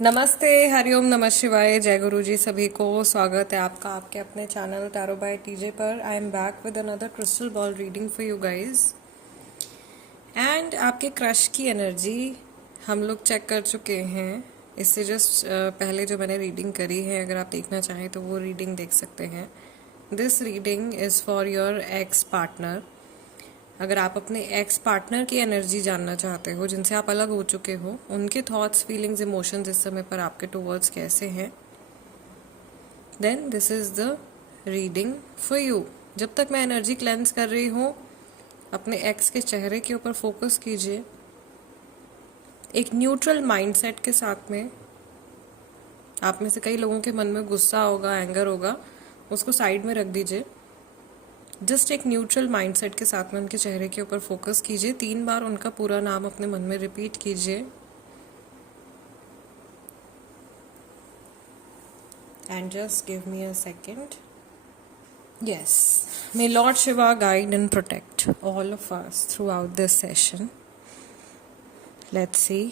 नमस्ते, हरिओम, नमः शिवाय, जय गुरु जी। सभी को स्वागत है आपका आपके अपने चैनल टैरो बाय टीजे पर। I am back with another crystal ball reading for you guys. And आपके क्रश की एनर्जी हम लोग चेक कर चुके हैं। इससे जस्ट पहले जो मैंने रीडिंग करी है, अगर आप देखना चाहें तो वो रीडिंग देख सकते हैं। This reading is for your ex partner. अगर आप अपने एक्स पार्टनर की एनर्जी जानना चाहते हो, जिनसे आप अलग हो चुके हो, उनके थॉट्स, फीलिंग्स, इमोशंस इस समय पर आपके टुवर्ड्स कैसे हैं, then this is the reading for you. जब तक मैं एनर्जी क्लेंस कर रही हूँ, अपने एक्स के चेहरे के ऊपर फोकस कीजिए। एक न्यूट्रल माइंडसेट के साथ में, आप में से कई लोगों के मन में गुस्सा होगा, एंगर होगा, उसको साइड में रख दीजिए। जस्ट एक न्यूट्रल माइंडसेट के साथ में उनके चेहरे के ऊपर फोकस कीजिए। 3 बार उनका पूरा नाम अपने मन में रिपीट कीजिए। And just give me a second. Yes, my lord Shiva guide and protect all of us through out this session. Let's see,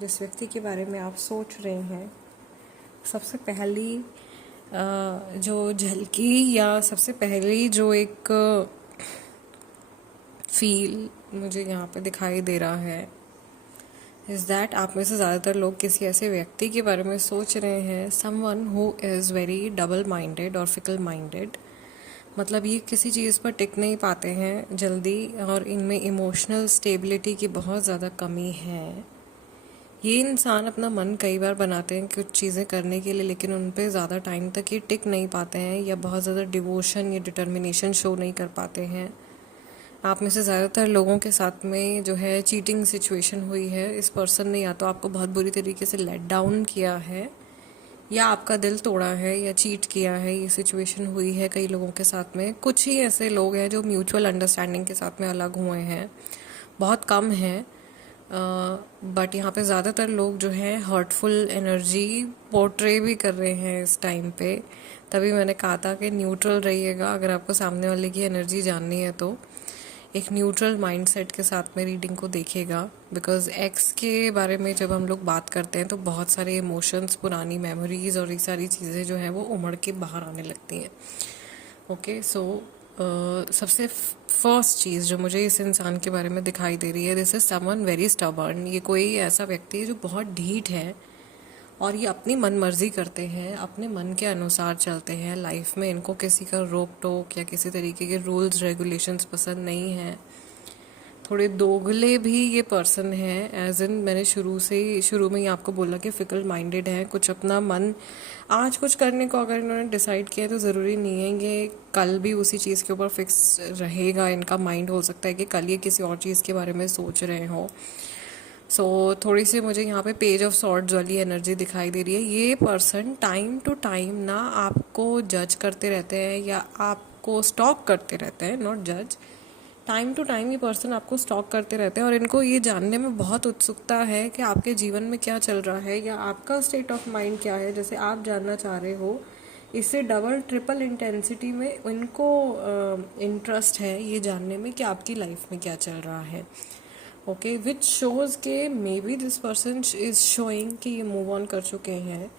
जिस व्यक्ति के बारे में आप सोच रहे हैं, सबसे पहली जो झलकी या सबसे पहली जो एक फील मुझे यहाँ पे दिखाई दे रहा है इज़ दैट आप में से ज़्यादातर लोग किसी ऐसे व्यक्ति के बारे में सोच रहे हैं, someone who is very double minded और फिकल माइंडेड। मतलब ये किसी चीज़ पर टिक नहीं पाते हैं जल्दी, और इनमें इमोशनल स्टेबिलिटी की बहुत ज़्यादा कमी है। ये इंसान अपना मन कई बार बनाते हैं कुछ चीज़ें करने के लिए, लेकिन उन पे ज़्यादा टाइम तक ये टिक नहीं पाते हैं, या बहुत ज़्यादा डिवोशन या डिटर्मिनेशन शो नहीं कर पाते हैं। आप में से ज़्यादातर लोगों के साथ में जो है चीटिंग सिचुएशन हुई है। इस पर्सन ने या तो आपको बहुत बुरी तरीके से लेट डाउन किया है, या आपका दिल तोड़ा है, या चीट किया है। ये सिचुएशन हुई है कई लोगों के साथ में। कुछ ही ऐसे लोग हैं जो म्यूचुअल अंडरस्टैंडिंग के साथ में अलग हुए हैं, बहुत कम हैं। बट यहाँ पे ज़्यादातर लोग जो है हर्टफुल एनर्जी पोर्ट्रे भी कर रहे हैं इस टाइम पे। तभी मैंने कहा था कि न्यूट्रल रहिएगा अगर आपको सामने वाले की एनर्जी जाननी है तो। एक न्यूट्रल माइंडसेट के साथ में रीडिंग को देखेगा, बिकॉज एक्स के बारे में जब हम लोग बात करते हैं तो बहुत सारे इमोशंस, पुरानी मेमोरीज और ये सारी चीज़ें जो हैं वो उमड़ के बाहर आने लगती हैं। ओके, सो सबसे फर्स्ट चीज़ जो मुझे इस इंसान के बारे में दिखाई दे रही है, this is someone very stubborn. ये कोई ऐसा व्यक्ति है जो बहुत ढीठ है, और ये अपनी मन मर्जी करते हैं, अपने मन के अनुसार चलते हैं लाइफ में। इनको किसी का रोक टोक या किसी तरीके के रूल्स रेगुलेशंस पसंद नहीं है। थोड़े दोगले भी ये पर्सन है, एज इन मैंने शुरू में ही आपको बोला कि फिकल माइंडेड है। कुछ अपना मन आज कुछ करने को अगर इन्होंने डिसाइड किया तो ज़रूरी नहीं है ये कल भी उसी चीज़ के ऊपर फिक्स रहेगा इनका माइंड। हो सकता है कि कल ये किसी और चीज़ के बारे में सोच रहे हो। थोड़ी सी मुझे यहाँ पे पेज ऑफ सॉर्ड्स वाली एनर्जी दिखाई दे रही है। ये पर्सन टाइम टू टाइम ना आपको जज करते रहते हैं या आपको स्टॉक करते रहते हैं, नॉट जज। टाइम टू टाइम ये पर्सन आपको स्टॉक करते रहते हैं, और इनको ये जानने में बहुत उत्सुकता है कि आपके जीवन में क्या चल रहा है या आपका स्टेट ऑफ माइंड क्या है, जैसे आप जानना चाह रहे हो। इससे डबल ट्रिपल इंटेंसिटी में इनको इंटरेस्ट है ये जानने में कि आपकी लाइफ में क्या चल रहा है। ओके, विच शोज़ के may be this person is showing कि ये मूव ऑन कर चुके हैं।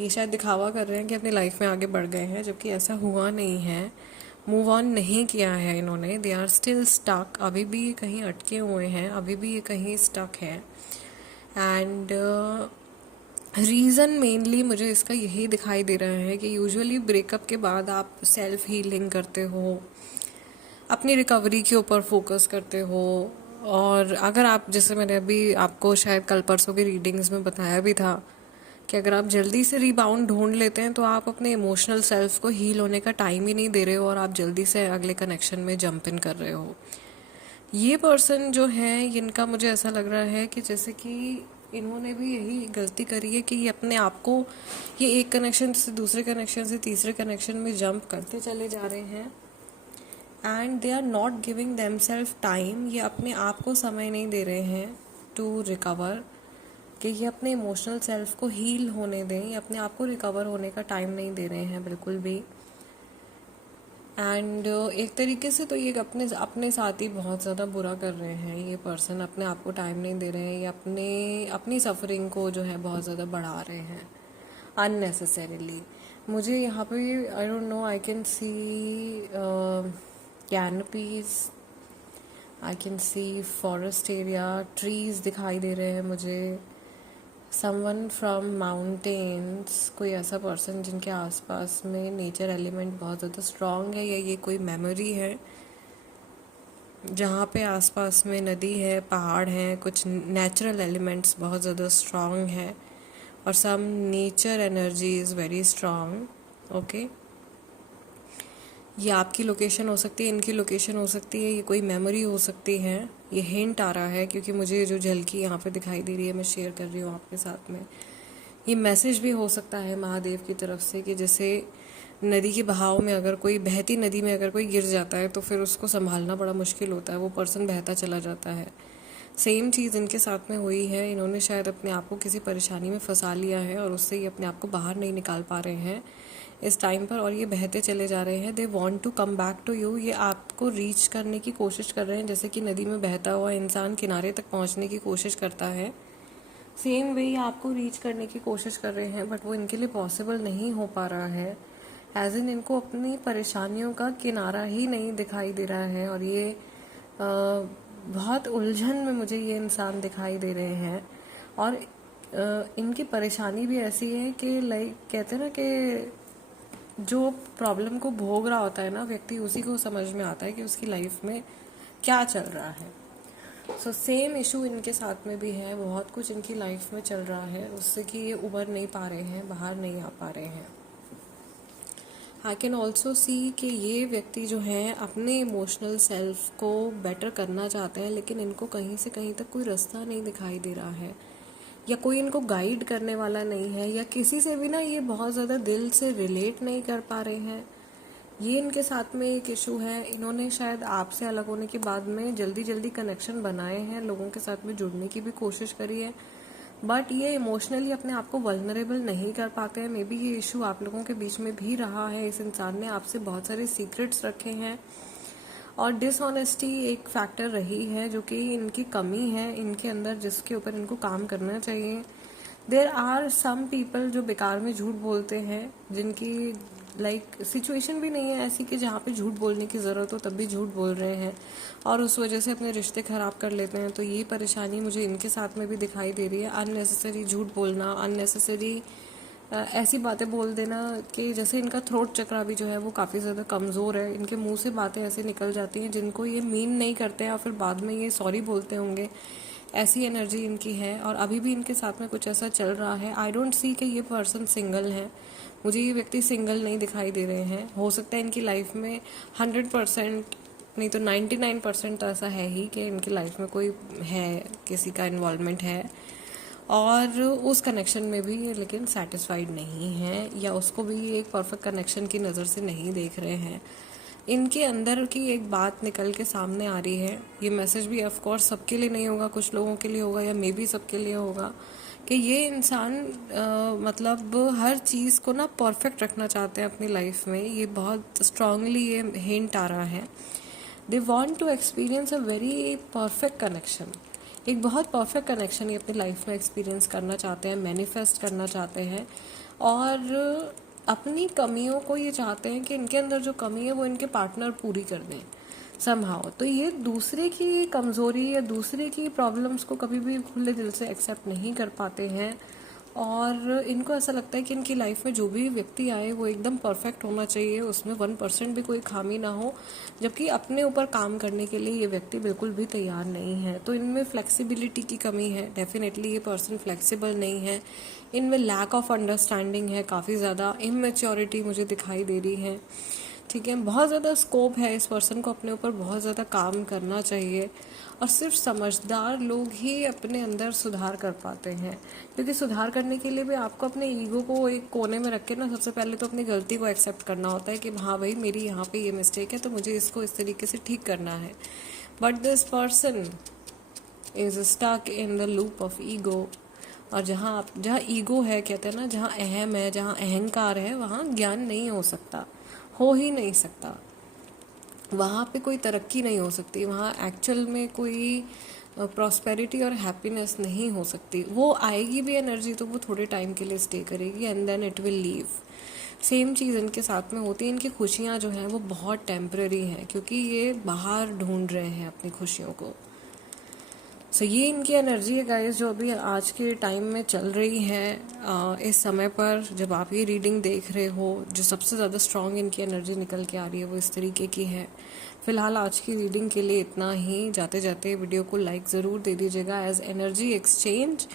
ये शायद दिखावा कर रहे हैं कि अपनी लाइफ में आगे बढ़ गए हैं, जबकि ऐसा हुआ नहीं है। मूव ऑन नहीं किया है इन्होंने। They are still stuck. अभी भी ये कहीं अटके हुए हैं, अभी भी ये कहीं स्टक है। एंड रीज़न मेनली मुझे इसका यही दिखाई दे रहा है कि यूजुअली ब्रेकअप के बाद आप सेल्फ हीलिंग करते हो, अपनी रिकवरी के ऊपर फोकस करते हो। और अगर आप, जैसे मैंने अभी आपको शायद कल परसों की रीडिंग्स में बताया भी था, कि अगर आप जल्दी से रीबाउंड ढूंढ लेते हैं तो आप अपने इमोशनल सेल्फ को हील होने का टाइम ही नहीं दे रहे हो, और आप जल्दी से अगले कनेक्शन में जंप इन कर रहे हो। ये पर्सन जो है, इनका मुझे ऐसा लग रहा है कि जैसे कि इन्होंने भी यही गलती करी है कि ये अपने आप को, ये एक कनेक्शन से दूसरे कनेक्शन से तीसरे कनेक्शन में जंप करते चले जा रहे हैं, and they are not giving them self time. ये अपने आप को समय नहीं दे रहे हैं टू रिकवर, कि ये अपने इमोशनल सेल्फ को हील होने दें, ये अपने आप को रिकवर होने का टाइम नहीं दे रहे हैं बिल्कुल भी। एंड एक तरीके से तो ये अपने अपने साथ ही बहुत ज़्यादा बुरा कर रहे हैं ये पर्सन, अपने आप को टाइम नहीं दे रहे हैं, ये अपनी सफरिंग को जो है बहुत ज़्यादा बढ़ा रहे हैं अननेसेसरीली। मुझे यहाँ पे I don't know, I can see canopies, I can see forest area, trees दिखाई दे रहे हैं मुझे, समवन फ्रॉम माउंटेन्स, कोई ऐसा पर्सन जिनके आसपास में नेचर एलिमेंट बहुत ज़्यादा स्ट्रॉन्ग है, या ये कोई मेमोरी है जहाँ पे आसपास में नदी है, पहाड़ हैं, कुछ नेचुरल एलिमेंट्स बहुत ज़्यादा स्ट्रॉन्ग है, और some nature energy is very strong. Okay, ये आपकी लोकेशन हो सकती है, इनकी लोकेशन हो सकती है, ये कोई मेमोरी हो सकती है, ये हिंट आ रहा है क्योंकि मुझे जो झलकी यहाँ पे दिखाई दे रही है मैं शेयर कर रही हूँ आपके साथ में। ये मैसेज भी हो सकता है महादेव की तरफ से कि जैसे नदी के बहाव में अगर कोई, बहती नदी में अगर कोई गिर जाता है तो फिर उसको संभालना बड़ा मुश्किल होता है, वो पर्सन बहता चला जाता है। सेम चीज़ इनके साथ में हुई है, इन्होंने शायद अपने आप को किसी परेशानी में फंसा लिया है और उससे ये अपने आप को बाहर नहीं निकाल पा रहे हैं इस टाइम पर, और ये बहते चले जा रहे हैं। They want to come back to you, ये आपको रीच करने की कोशिश कर रहे हैं, जैसे कि नदी में बहता हुआ इंसान किनारे तक पहुंचने की कोशिश करता है, सेम वे आपको रीच करने की कोशिश कर रहे हैं, बट वो इनके लिए पॉसिबल नहीं हो पा रहा है। एज इन इनको अपनी परेशानियों का किनारा ही नहीं दिखाई दे रहा है, और ये बहुत उलझन में मुझे ये इंसान दिखाई दे रहे हैं। और इनकी परेशानी भी ऐसी है कि लाइक कहते हैं ना कि जो प्रॉब्लम को भोग रहा होता है ना व्यक्ति, उसी को समझ में आता है कि उसकी लाइफ में क्या चल रहा है। सो सेम इशू इनके साथ में भी है, बहुत कुछ इनकी लाइफ में चल रहा है उससे कि ये उबर नहीं पा रहे हैं, बाहर नहीं आ पा रहे हैं। आई कैन ऑल्सो सी कि ये व्यक्ति जो हैं अपने इमोशनल सेल्फ को बेटर करना चाहते हैं, लेकिन इनको कहीं से कहीं तक कोई रास्ता नहीं दिखाई दे रहा है, या कोई इनको गाइड करने वाला नहीं है, या किसी से भी ना ये बहुत ज़्यादा दिल से रिलेट नहीं कर पा रहे हैं। ये इनके साथ में एक इशू है। इन्होंने शायद आपसे अलग होने के बाद में जल्दी जल्दी कनेक्शन बनाए हैं, लोगों के साथ में जुड़ने की भी कोशिश करी है, बट ये इमोशनली अपने आप को वल्नरेबल नहीं कर पाते हैं। मे बी ये इशू आप लोगों के बीच में भी रहा है, इस इंसान ने आपसे बहुत सारे सीक्रेट्स रखे हैं, और डिसऑनेस्टी एक फैक्टर रही है जो कि इनकी कमी है इनके अंदर, जिसके ऊपर इनको काम करना चाहिए। देर आर सम पीपल जो बेकार में झूठ बोलते हैं, जिनकी लाइक सिचुएशन भी नहीं है ऐसी कि जहाँ पे झूठ बोलने की ज़रूरत हो तब भी झूठ बोल रहे हैं, और उस वजह से अपने रिश्ते ख़राब कर लेते हैं। तो ये परेशानी मुझे इनके साथ में भी दिखाई दे रही है, अननेसेसरी झूठ बोलना, अननेसेसरी ऐसी बातें बोल देना कि जैसे इनका थ्रोट चक्रा भी जो है वो काफ़ी ज़्यादा कमज़ोर है, इनके मुंह से बातें ऐसे निकल जाती हैं जिनको ये मीन नहीं करते हैं और फिर बाद में ये सॉरी बोलते होंगे, ऐसी एनर्जी इनकी है। और अभी भी इनके साथ में कुछ ऐसा चल रहा है। आई डोंट सी कि ये पर्सन सिंगल है, मुझे ये व्यक्ति सिंगल नहीं दिखाई दे रहे हैं। हो सकता है इनकी लाइफ में 100% नहीं तो 99% तो ऐसा है ही कि इनकी लाइफ में कोई है, किसी का इन्वॉल्वमेंट है, और उस कनेक्शन में भी ये लेकिन सेटिस्फाइड नहीं है, या उसको भी एक परफेक्ट कनेक्शन की नज़र से नहीं देख रहे हैं। इनके अंदर की एक बात निकल के सामने आ रही है। ये मैसेज भी ऑफ कोर्स सबके लिए नहीं होगा, कुछ लोगों के लिए होगा, या मे बी सबके लिए होगा, कि ये इंसान मतलब हर चीज़ को ना परफेक्ट रखना चाहते हैं अपनी लाइफ में। ये बहुत स्ट्रांगली ये हिंट आ रहा है। They want to experience a very perfect connection, एक बहुत परफेक्ट कनेक्शन ये अपनी लाइफ में एक्सपीरियंस करना चाहते हैं, मैनिफेस्ट करना चाहते हैं, और अपनी कमियों को ये चाहते हैं कि इनके अंदर जो कमी है वो इनके पार्टनर पूरी कर दें समहाउ। तो ये दूसरे की कमज़ोरी या दूसरे की प्रॉब्लम्स को कभी भी खुले दिल से एक्सेप्ट नहीं कर पाते हैं, और इनको ऐसा लगता है कि इनकी लाइफ में जो भी व्यक्ति आए वो एकदम परफेक्ट होना चाहिए, उसमें 1% भी कोई खामी ना हो, जबकि अपने ऊपर काम करने के लिए ये व्यक्ति बिल्कुल भी तैयार नहीं है। तो इनमें फ्लेक्सिबिलिटी की कमी है, डेफिनेटली ये पर्सन फ्लेक्सिबल नहीं है, इनमें लैक ऑफ अंडरस्टैंडिंग है, काफ़ी ज़्यादा इमेच्योरिटी मुझे दिखाई दे रही है। ठीक है, बहुत ज़्यादा स्कोप है इस पर्सन को अपने ऊपर बहुत ज़्यादा काम करना चाहिए, और सिर्फ समझदार लोग ही अपने अंदर सुधार कर पाते हैं, क्योंकि सुधार करने के लिए भी आपको अपने ईगो को एक कोने में रख के ना सबसे पहले तो अपनी गलती को एक्सेप्ट करना होता है कि हाँ भाई मेरी यहाँ पे ये मिस्टेक है तो मुझे इसको इस तरीके से ठीक करना है। But this person is stuck in the loop of ego, और जहाँ ईगो है, कहते हैं ना, जहाँ अहम है, जहाँ अहंकार है, वहाँ ज्ञान नहीं हो सकता, हो ही नहीं सकता। वहाँ पे कोई तरक्की नहीं हो सकती, वहाँ एक्चुअल में कोई प्रॉस्पेरिटी और हैप्पीनेस नहीं हो सकती। वो आएगी भी एनर्जी तो वो थोड़े टाइम के लिए स्टे करेगी and then it will leave. Same चीज़ इनके साथ में होती है। इनकी खुशियाँ जो हैं वो बहुत टेम्पररी हैं, क्योंकि ये बाहर ढूंढ रहे हैं अपनी खुशियों को। सो ये इनकी एनर्जी है गाइस, जो अभी आज के टाइम में चल रही है। इस समय पर जब आप ये रीडिंग देख रहे हो, जो सबसे ज़्यादा स्ट्रॉन्ग इनकी एनर्जी निकल के आ रही है वो इस तरीके की है। फिलहाल आज की रीडिंग के लिए इतना ही। जाते जाते वीडियो को लाइक ज़रूर दे दीजिएगा एज एनर्जी एक्सचेंज।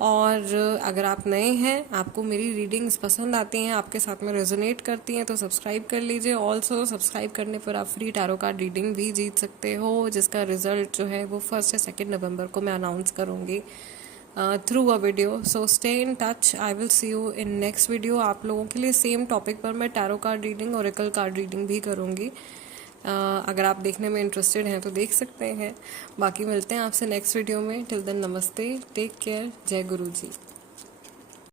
और अगर आप नए हैं, आपको मेरी रीडिंग्स पसंद आती हैं, आपके साथ में रेजोनेट करती हैं, तो सब्सक्राइब कर लीजिए। ऑल्सो सब्सक्राइब करने पर आप फ्री टैरो कार्ड रीडिंग भी जीत सकते हो, जिसका रिजल्ट जो है वो 1 या 2 नवंबर को मैं अनाउंस करूँगी through a video. So stay in touch, I will see you in next video. आप लोगों के लिए सेम टॉपिक पर मैं tarot card reading, Oracle card reading भी करूँगी। अगर आप देखने में इंटरेस्टेड हैं तो देख सकते हैं। बाकी मिलते हैं आपसे नेक्स्ट वीडियो में। टिल देन नमस्ते, टेक केयर, जय गुरु जी।